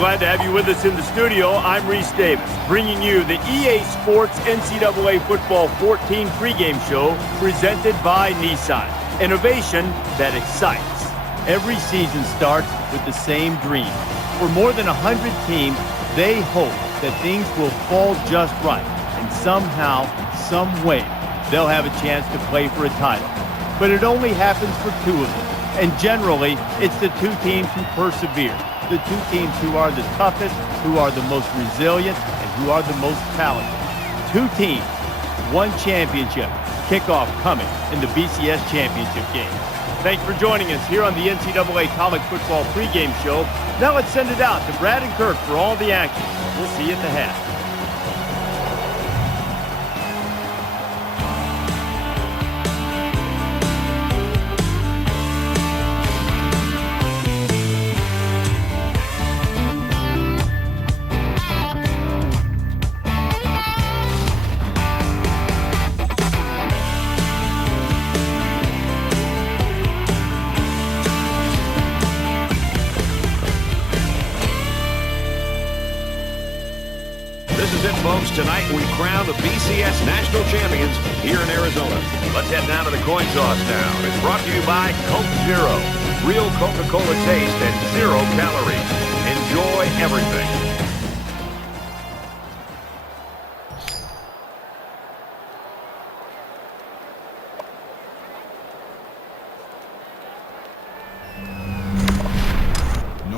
glad to have you with us in the studio. I'm Reese Davis, bringing you the EA Sports NCAA Football 14 pregame show presented by Nissan. Innovation that excites. Every season starts with the same dream. For more than 100 teams, they hope that things will fall just right, and somehow, some way, they'll have a chance to play for a title. But it only happens for two of them, and generally, it's the two teams who persevere, the two teams who are the toughest, who are the most resilient, and who are the most talented. Two teams, one championship, kickoff coming in the BCS championship game. Thanks for joining us here on the NCAA College Football pregame show. Now let's send it out to Brad and Kirk for all the action. We'll see you at the half. Folks, tonight we crown the BCS National Champions here in Arizona. Let's head down to the coin toss now. It's brought to you by Coke Zero. Real Coca-Cola taste and 0 calories. Enjoy everything.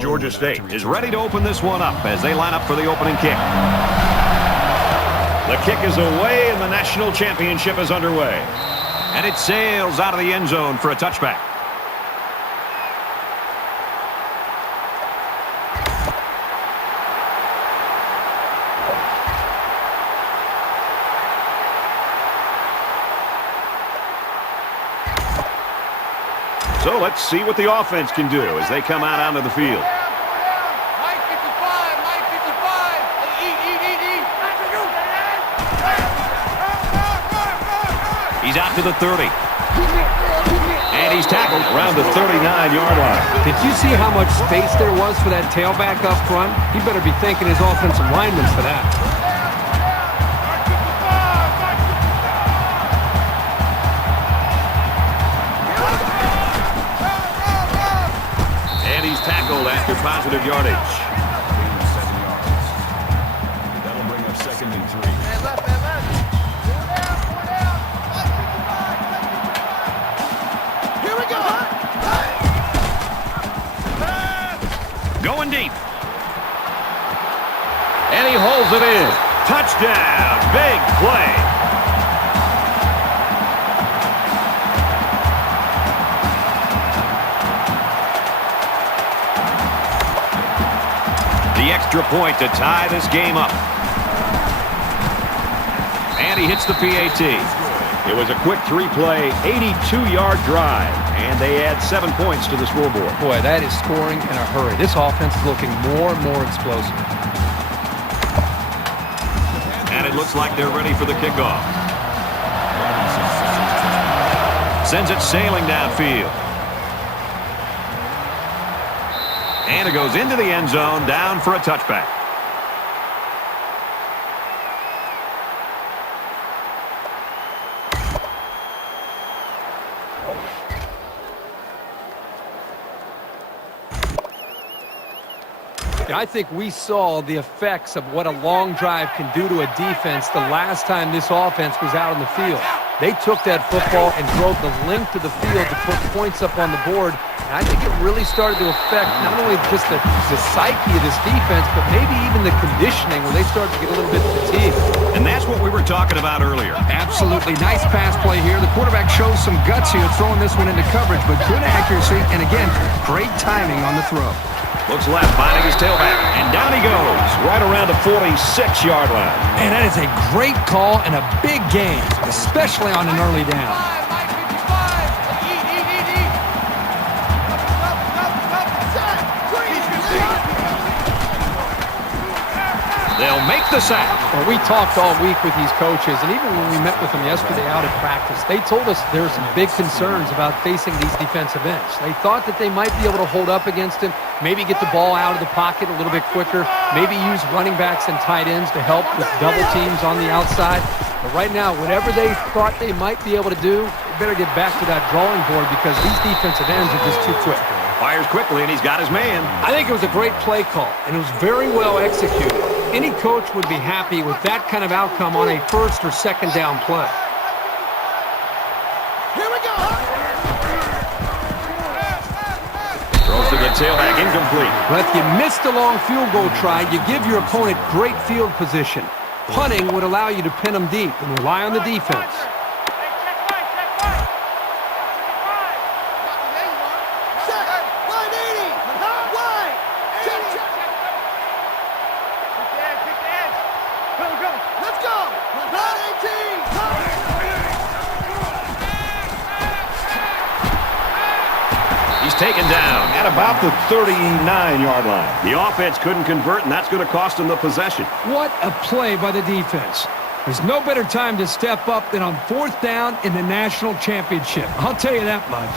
Georgia State is ready to open this one up as they line up for the opening kick. The kick is away and the national championship is underway. And it sails out of the end zone for a touchback. So let's see what the offense can do as they come out onto the field. He's out to the 30. And he's tackled around the 39-yard line. Did you see how much space there was for that tailback up front? He better be thanking his offensive linemen for that. And he's tackled after positive yardage. That'll bring up 2nd and 3. Going deep. And he holds it in. Touchdown. Big play. The extra point to tie this game up. And he hits the PAT. It was a quick 3-play, 82-yard drive. And they add 7 points to the scoreboard. Boy, that is scoring in a hurry. This offense is looking more and more explosive. And it looks like they're ready for the kickoff. Sends it sailing downfield. And it goes into the end zone, down for a touchback. I think we saw the effects of what a long drive can do to a defense the last time this offense was out on the field. They took that football and drove the length of the field to put points up on the board. And I think it really started to affect not only just the psyche of this defense, but maybe even the conditioning where they started to get a little bit fatigued. And that's what we were talking about earlier. Absolutely. Nice pass play here. The quarterback shows some guts here throwing this one into coverage, but good accuracy. And again, great timing on the throw. Looks left, finding his tailback, and down he goes, right around the 46-yard line. And that is a great call and a big game, especially on an early down. They'll make the sack. Well, we talked all week with these coaches, and even when we met with them yesterday out at practice, they told us there are some big concerns about facing these defensive ends. They thought that they might be able to hold up against him, maybe get the ball out of the pocket a little bit quicker, maybe use running backs and tight ends to help with double teams on the outside. But right now, whatever they thought they might be able to do, they better get back to that drawing board because these defensive ends are just too quick. Fires quickly, and he's got his man. I think it was a great play call, and it was very well executed. Any coach would be happy with that kind of outcome on a first or second down play. Here we go. Throws to the tailback, incomplete. But if you missed a long field goal try, you give your opponent great field position. Punting would allow you to pin them deep and rely on the defense. Taken down At about the 39-yard line. The offense couldn't convert, and that's going to cost them the possession. What a play by the defense. There's no better time to step up than on 4th down in the national championship. I'll tell you that much.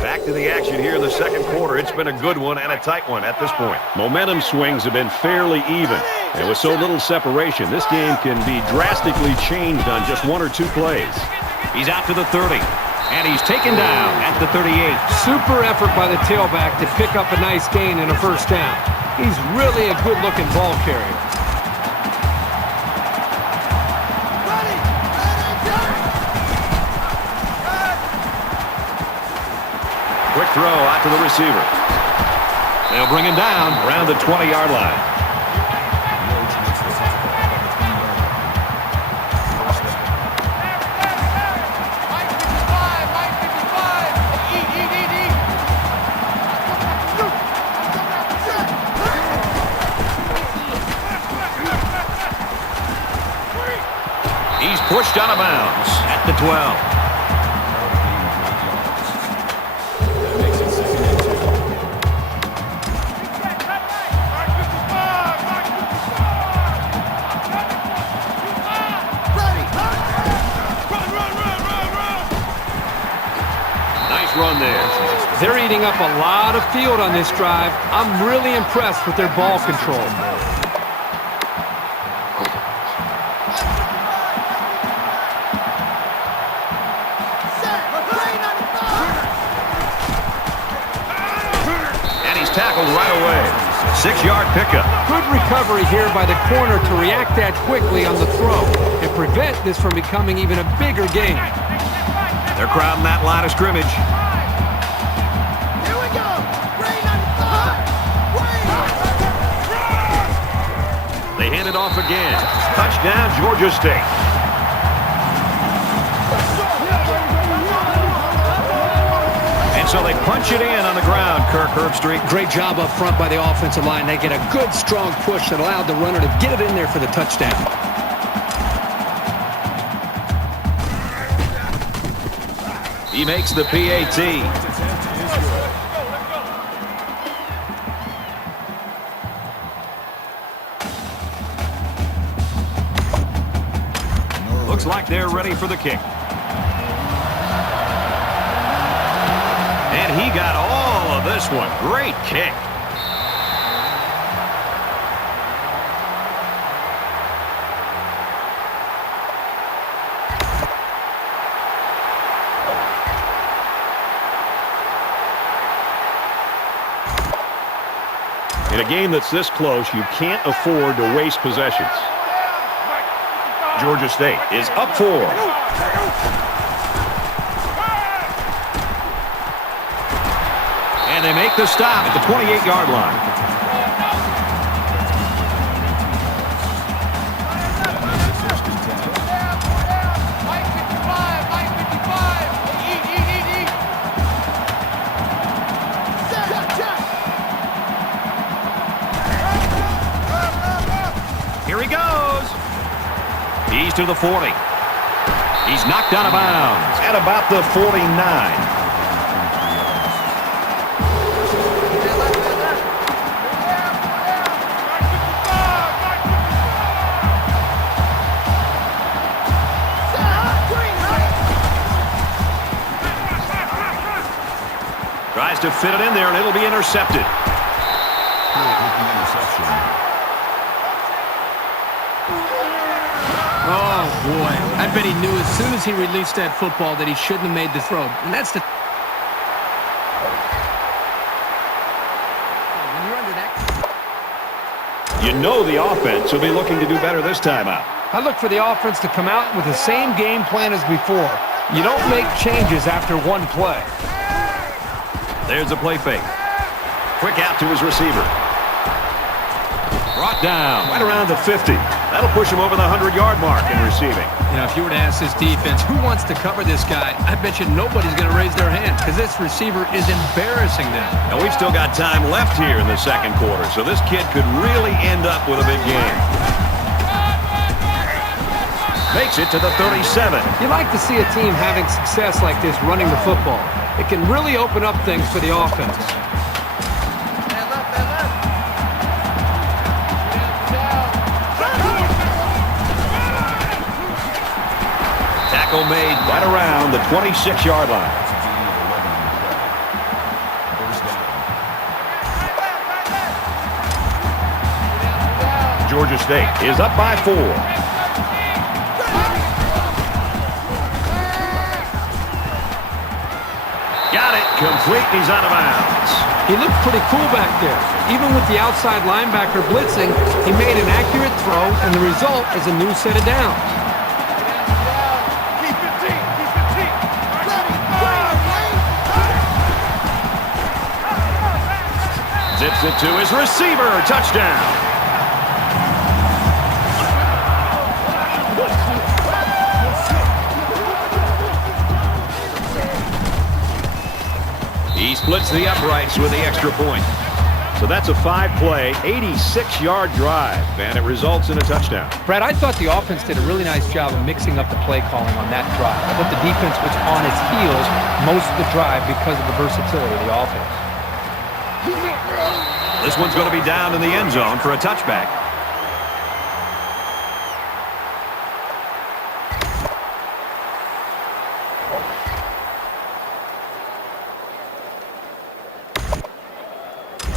Back to the action here in the second quarter. It's been a good one and a tight one at this point. Momentum swings have been fairly even. And with so little separation, this game can be drastically changed on just 1 or 2 plays. He's out to the 30. And he's taken down at the 38. Super effort by the tailback to pick up a nice gain in a first down. He's really a good-looking ball carrier. Quick throw out to the receiver. They'll bring him down around the 20-yard line. He's pushed out of bounds at the 12. Run there. They're eating up a lot of field on this drive. I'm really impressed with their ball control. And he's tackled right away. 6-yard pickup. Good recovery here by the corner to react that quickly on the throw and prevent this from becoming even a bigger gain. They're crowding that line of scrimmage. Here we go. They hand it off again. Touchdown, Georgia State. And so they punch it in on the ground, Kirk Herbstreit. Great job up front by the offensive line. They get a good, strong push that allowed the runner to get it in there for the touchdown. He makes the PAT. Looks like they're ready for the kick. And he got all of this one. Great kick. In a game that's this close, you can't afford to waste possessions. Georgia State is up 4. And they make the stop at the 28-yard line. to the 40. He's knocked out of bounds At about the 49. Tries to fit it in there, and it'll be intercepted. Oh, boy. I bet he knew as soon as he released that football that he shouldn't have made the throw. And that's the... When you're under that... You know the offense will be looking to do better this time out. I look for the offense to come out with the same game plan as before. You don't make changes after one play. There's a play fake. Quick out to his receiver. Brought down right around the 50. That'll push him over the 100-yard mark in receiving. You know, if you were to ask this defense, who wants to cover this guy, I bet you nobody's going to raise their hand because this receiver is embarrassing them. And we've still got time left here in the second quarter, so this kid could really end up with a big game. Makes it to the 37. You like to see a team having success like this running the football. It can really open up things for the offense. Tackle made Right around the 26-yard line. Georgia State is up by 4. Got it. Complete. He's out of bounds. He looked pretty cool back there. Even with the outside linebacker blitzing, he made an accurate throw, and the result is a new set of downs. Zips it to his receiver. Touchdown. He splits the uprights with the extra point. So that's a 5-play, 86-yard drive, and it results in a touchdown. Brad, I thought the offense did a really nice job of mixing up the play calling on that drive. I thought the defense was on its heels most of the drive because of the versatility of the offense. This one's going to be down in the end zone for a touchback.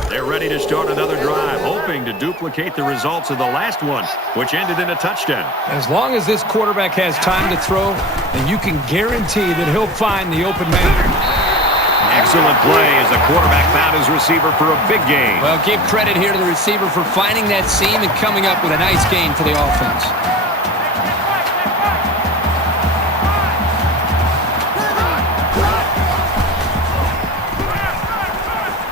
They're ready to start another drive, hoping to duplicate the results of the last one, which ended in a touchdown. As long as this quarterback has time to throw, then you can guarantee that he'll find the open man. Excellent play as the quarterback found his receiver for a big gain. Well, give credit here to the receiver for finding that seam and coming up with a nice gain for the offense.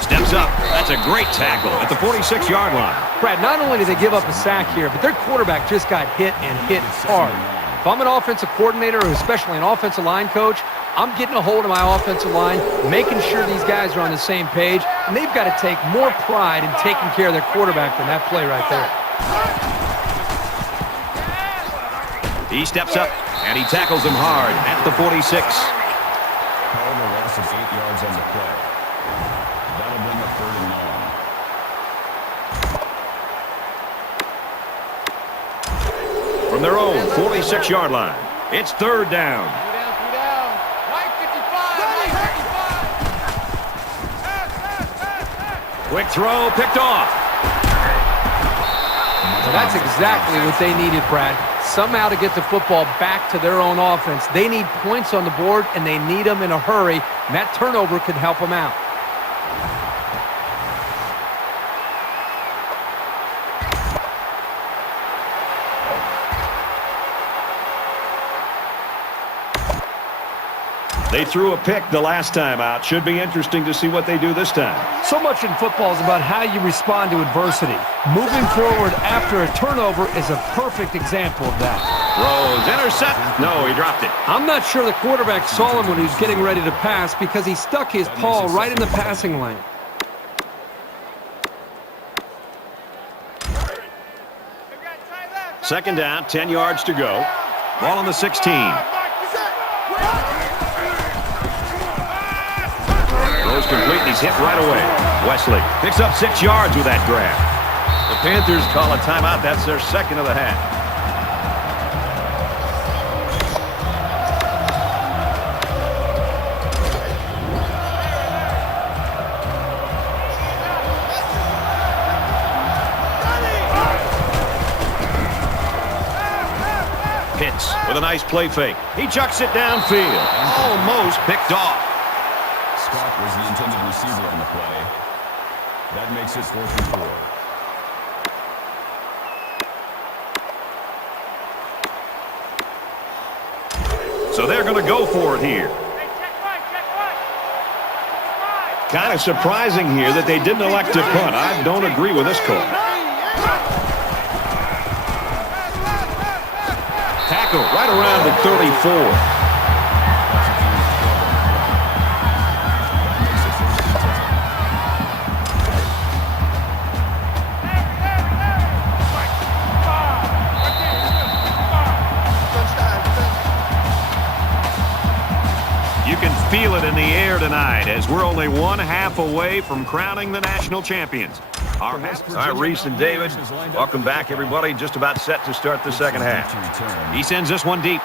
Steps up. That's a great tackle at the 46-yard line. Brad, not only did they give up a sack here, but their quarterback just got hit and hit hard. If I'm an offensive coordinator, or especially an offensive line coach, I'm getting a hold of my offensive line, making sure these guys are on the same page, and they've got to take more pride in taking care of their quarterback than that play right there. He steps up, and he tackles him hard at the 46. Called a loss of 8 yards on the play. That'll bring up 3rd and 9. From their own 46-yard line, it's 3rd down. Quick throw, picked off. So that's exactly what they needed, Brad. Somehow to get the football back to their own offense. They need points on the board, and they need them in a hurry, and that turnover could help them out. They threw a pick the last time out. Should be interesting to see what they do this time. So much in football is about how you respond to adversity. Moving forward after a turnover is a perfect example of that. Throws, intercept. No, he dropped it. I'm not sure the quarterback saw him when he was getting ready to pass because he stuck his paw right in the passing lane. Second down, 10 yards to go. Ball on the 16. Throws complete, and he's hit right away. Wesley picks up 6 yards with that grab. The Panthers call a timeout. That's their second of the half. With a nice play fake. He chucks it downfield. Almost picked off. Scott was the intended receiver on the play. That makes it 4th and 4. So they're going to go for it here. Kind of surprising here that they didn't elect to punt. I don't agree with this call. Tackle right around the 34. You can feel it in the air tonight as we're only 1/2 away from crowning the national champions. All right, Reese and David, welcome back, everybody. Just about set to start the second half. He sends this one deep.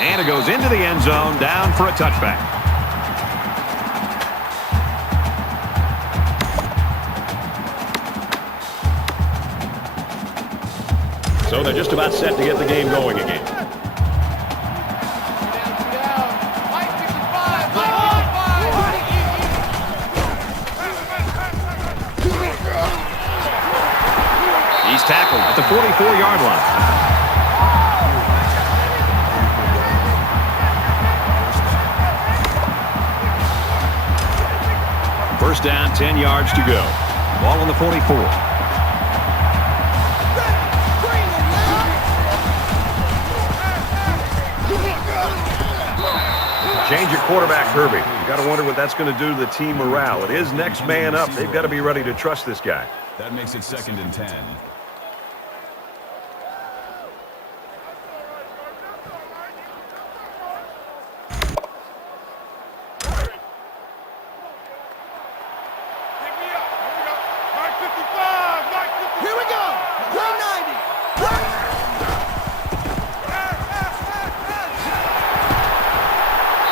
And it goes into the end zone, down for a touchback. So they're just about set to get the game going again. He's tackled at the 44-yard line. First down, 10 yards to go. Ball on the 44. Change your quarterback, Herbie. You got to wonder what that's going to do to the team morale. It is next man up. They've got to be ready to trust this guy. That makes it 2nd and 10.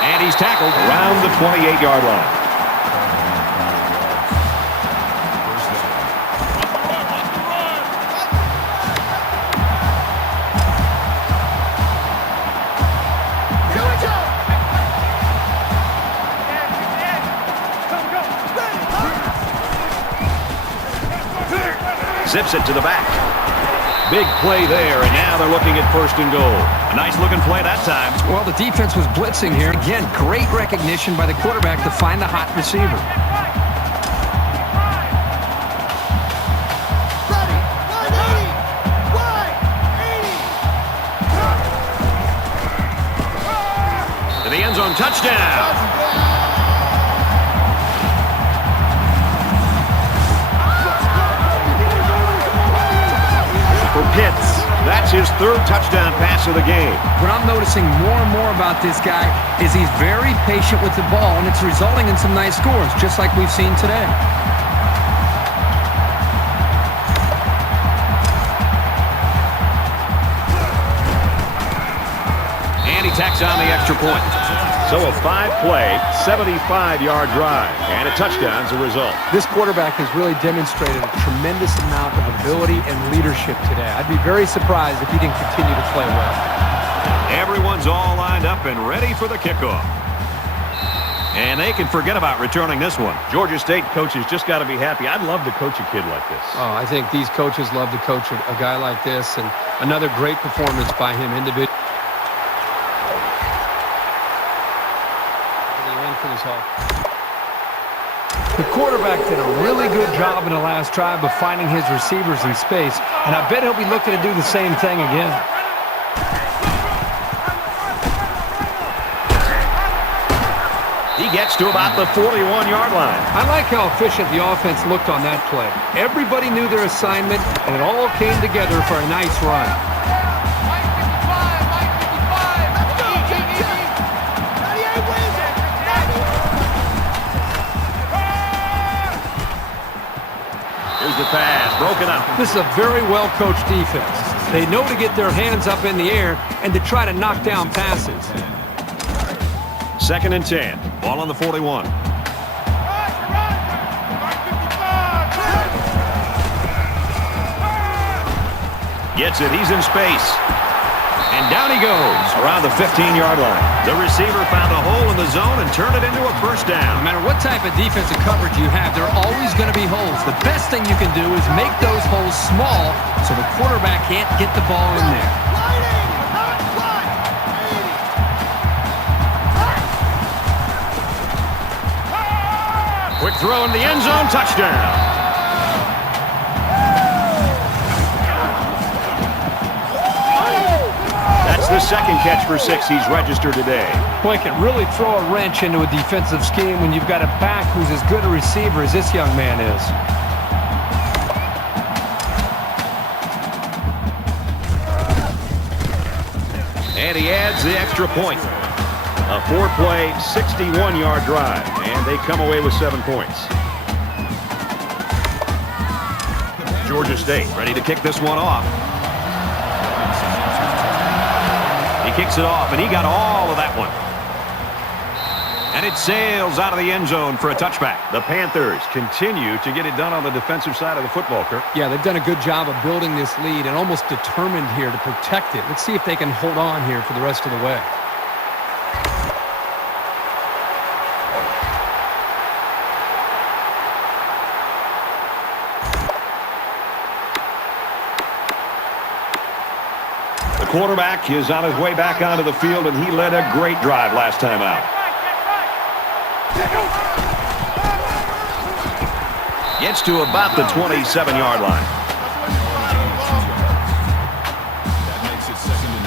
And he's tackled around the 28-yard line. Zips it to the back. Big play there, and now they're looking at 1st and goal. A nice-looking play that time. Well, the defense was blitzing here. Again, great recognition by the quarterback to find the hot receiver. To the end zone, touchdown. For Pitts, that's his 3rd touchdown pass of the game. What I'm noticing more and more about this guy is he's very patient with the ball, and it's resulting in some nice scores, just like we've seen today. And he tacks on the extra point. So a 5-play, 75-yard drive, and a touchdown as a result. This quarterback has really demonstrated a tremendous amount of ability and leadership today. I'd be very surprised if he didn't continue to play well. Everyone's all lined up and ready for the kickoff. And they can forget about returning this one. Georgia State coaches just got to be happy. I'd love to coach a kid like this. Oh, I think these coaches love to coach a guy like this, and another great performance by him individually. The quarterback did a really good job in the last drive of finding his receivers in space, and I bet he'll be looking to do the same thing again. He gets to about the 41-yard line. I like how efficient the offense looked on that play. Everybody knew their assignment, and it all came together for a nice run. broken up. This is a very well-coached defense. They know to get their hands up in the air and to try to knock down passes. 2nd and 10. Ball on the 41. Gets it. He's in space. And down he goes around the 15-yard line. The receiver found a hole in the zone and turned it into a first down. No matter what type of defensive coverage you have, there are always going to be holes. The best thing you can do is make those holes small so the quarterback can't get the ball in there. Quick throw in the end zone. Touchdown. The second catch for 6 he's registered today. Boy, it can really throw a wrench into a defensive scheme when you've got a back who's as good a receiver as this young man is. And he adds the extra point. A 4-play, 61-yard drive, and they come away with 7 points. Georgia State ready to kick this one off. He kicks it off, and he got all of that one. And it sails out of the end zone for a touchback. The Panthers continue to get it done on the defensive side of the football, Kirk. Yeah, they've done a good job of building this lead and almost determined here to protect it. Let's see if they can hold on here for the rest of the way. The quarterback is on his way back onto the field, and he led a great drive last time out. Gets to about the 27-yard line. That makes it 2nd and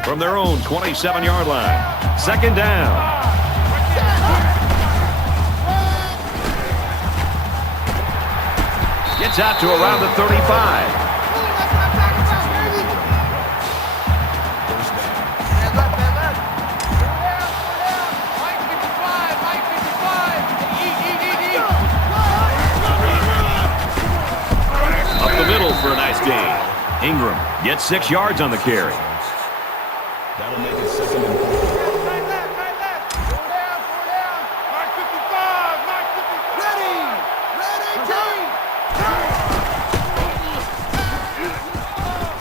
8. From their own 27-yard line. 2nd down. Gets out to around the 35. Up the middle for a nice gain. Ingram gets 6 yards on the carry. That'll make it 2nd and 4.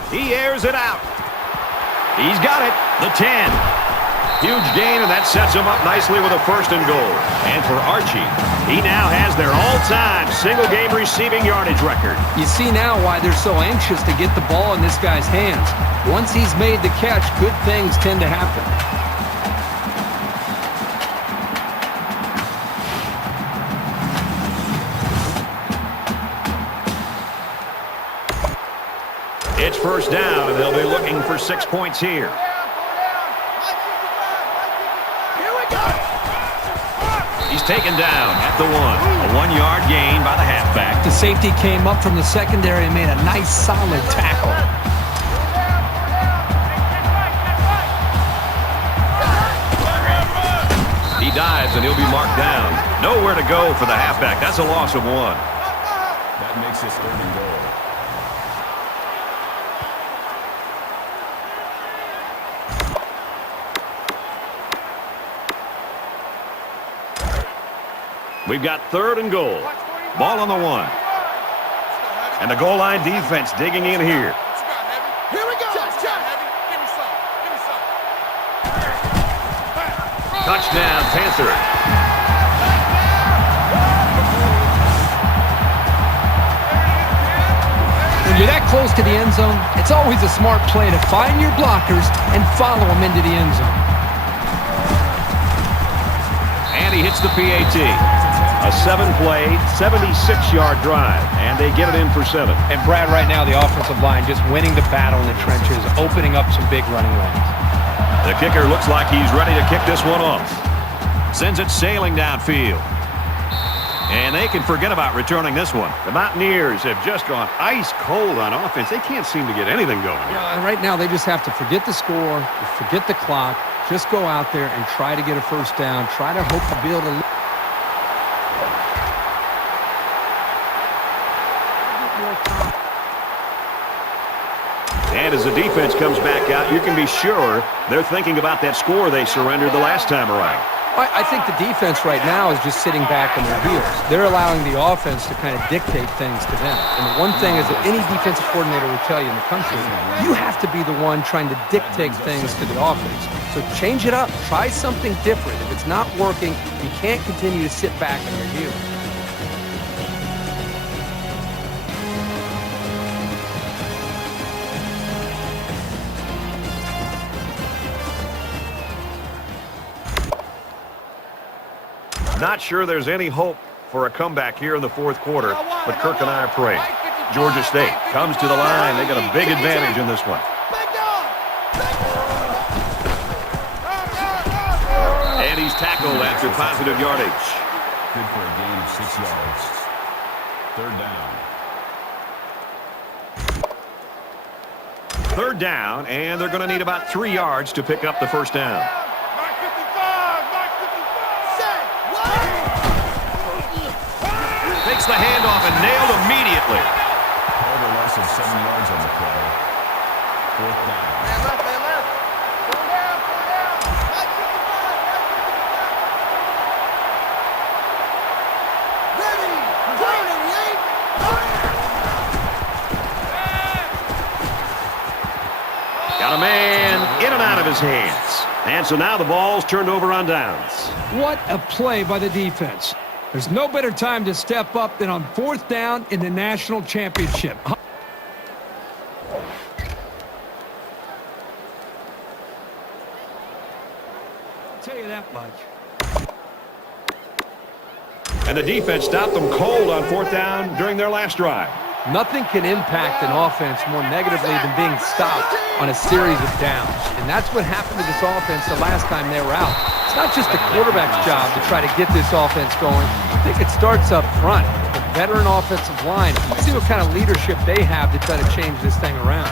He airs it out. He's got it. The 10. Huge gain, and that sets him up nicely with a 1st and goal. And for Archie, he now has their all-time single-game receiving yardage record. You see now why they're so anxious to get the ball in this guy's hands. Once he's made the catch, good things tend to happen. It's 1st down, and they'll be looking for 6 points here. He's taken down at the 1. A 1-yard gain by the halfback. The safety came up from the secondary and made a nice, solid tackle. He dives, and he'll be marked down. Nowhere to go for the halfback. That's a loss of 1. That makes it 3rd and goal. We've got 3rd and goal. Ball on the 1. And the goal line defense digging in here. Here we go. Give me some. Touchdown, Panther. When you're that close to the end zone, it's always a smart play to find your blockers and follow them into the end zone. And he hits the PAT. A 7-play, 76-yard drive, and they get it in for 7. And Brad, right now, the offensive line just winning the battle in the trenches, opening up some big running lanes. The kicker looks like he's ready to kick this one off. Sends it sailing downfield. And they can forget about returning this one. The Mountaineers have just gone ice cold on offense. They can't seem to get anything going. Right now, they just have to forget the score, forget the clock, just go out there and try to get a 1st down, try to hope to be able to... And as the defense comes back out, you can be sure they're thinking about that score they surrendered the last time around. I think the defense right now is just sitting back on their heels. They're allowing the offense to kind of dictate things to them. And the one thing is that any defensive coordinator will tell you in the country, you have to be the one trying to dictate things to the offense. So change it up. Try something different. If it's not working, you can't continue to sit back on your heels. Not sure there's any hope for a comeback here in the fourth quarter, but Kirk and I are praying. Georgia State comes to the line. They got a big advantage in this one. And he's tackled after positive yardage. Good for a gain of 6 yards. Third down. Third down, and they're going to need about 3 yards to pick up the first down. Takes the handoff and nailed immediately. Called a loss of 7 yards on the play. Fourth down. Man left, man left. Pull down, pull down. Mike 55, Ready, turn it, Yank. Got a man in and out of his hands. And so now the ball's turned over on downs. What a play by the defense. There's no better time to step up than on fourth down in the national championship. I'll tell you that much. And the defense stopped them cold on fourth down during their last drive. Nothing can impact an offense more negatively than being stopped on a series of downs. And that's what happened to this offense the last time they were out. It's not just the quarterback's job to try to get this offense going. I think it starts up front. The veteran offensive line. See what kind of leadership they have to try to change this thing around.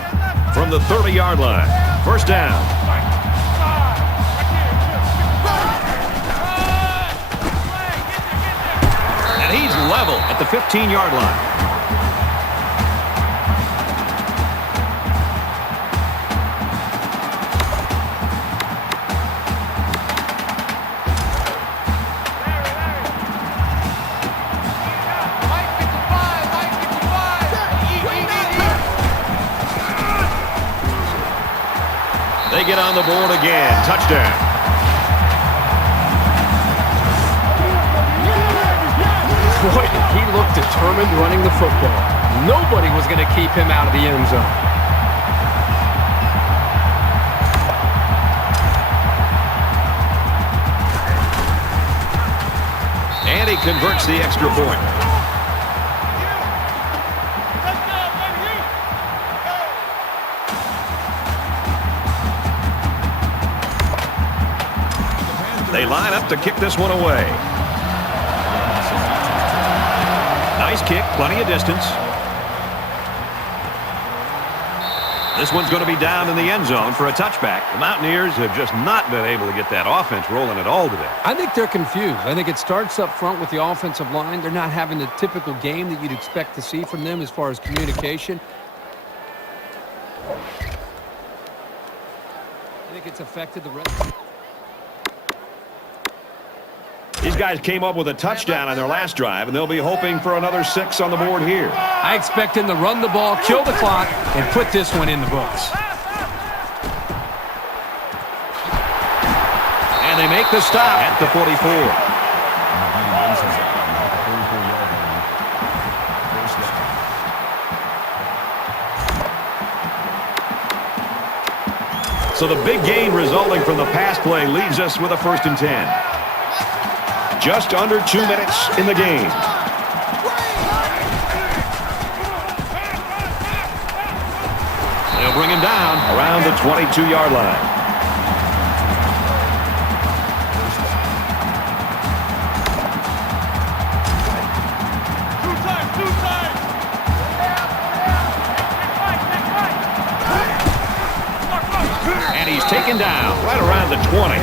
From the 30-yard line, first down. And he's level at the 15-yard line. They get on the board again. Touchdown. Boy, did he look determined running the football. Nobody was going to keep him out of the end zone. And he converts the extra point. They line up to kick this one away. Nice kick, plenty of distance. This one's going to be down in the end zone for a touchback. The Mountaineers have just not been able to get that offense rolling at all today. I think they're confused. I think it starts up front with the offensive line. They're not having the typical game that you'd expect to see from them as far as communication. I think it's affected the rest. These guys came up with a touchdown on their last drive, and they'll be hoping for another 6 on the board here. I expect them to run the ball, kill the clock, and put this one in the books. And they make the stop at the 44. So the big gain resulting from the pass play leaves us with a 1st and 10. Just under 2 minutes in the game. They'll bring him down around the 22-yard line. And he's taken down right around the 20.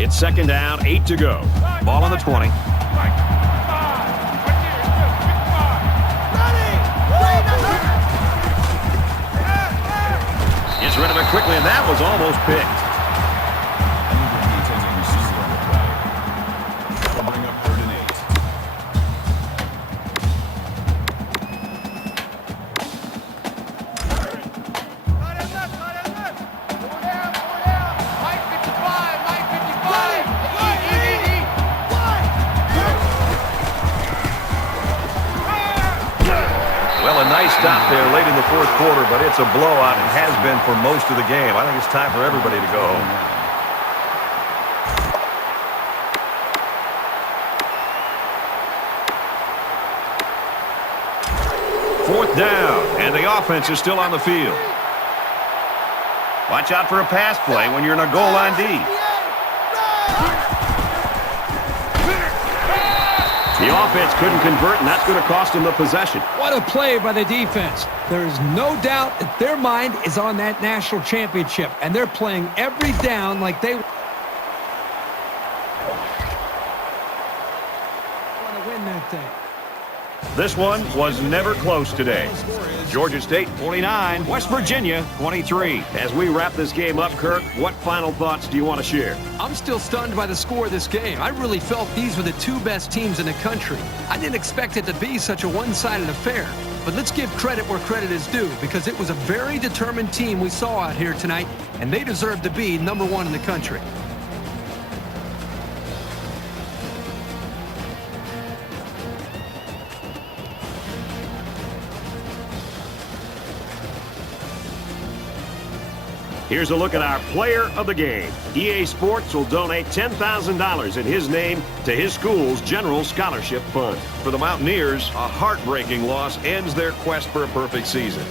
It's 2nd down, 8 to go. Ball on the 20. And that was almost picked. I think there'll be a intended receiver on the play. That'll bring up 3rd and 8. Well, a nice stop there late in the 4th quarter, but it's a blowout and has been for most of the game. I think it's time for everybody to go home. Fourth down, and the offense is still on the field. Watch out for a pass play when you're in a goal line D. The offense couldn't convert, and that's going to cost them the possession. What a play by the defense. There is no doubt that their mind is on that national championship, and they're playing every down like they want to win that thing. This one was never close today. Georgia State 49, West Virginia 23. As we wrap this game up, Kirk, what final thoughts do you want to share? I'm still stunned by the score of this game. I really felt these were the two best teams in the country. I didn't expect it to be such a one-sided affair. But let's give credit where credit is due, because it was a very determined team we saw out here tonight, and they deserve to be #1 in the country. Here's a look at our player of the game. EA Sports will donate $10,000 in his name to his school's General Scholarship Fund. For the Mountaineers, a heartbreaking loss ends their quest for a perfect season.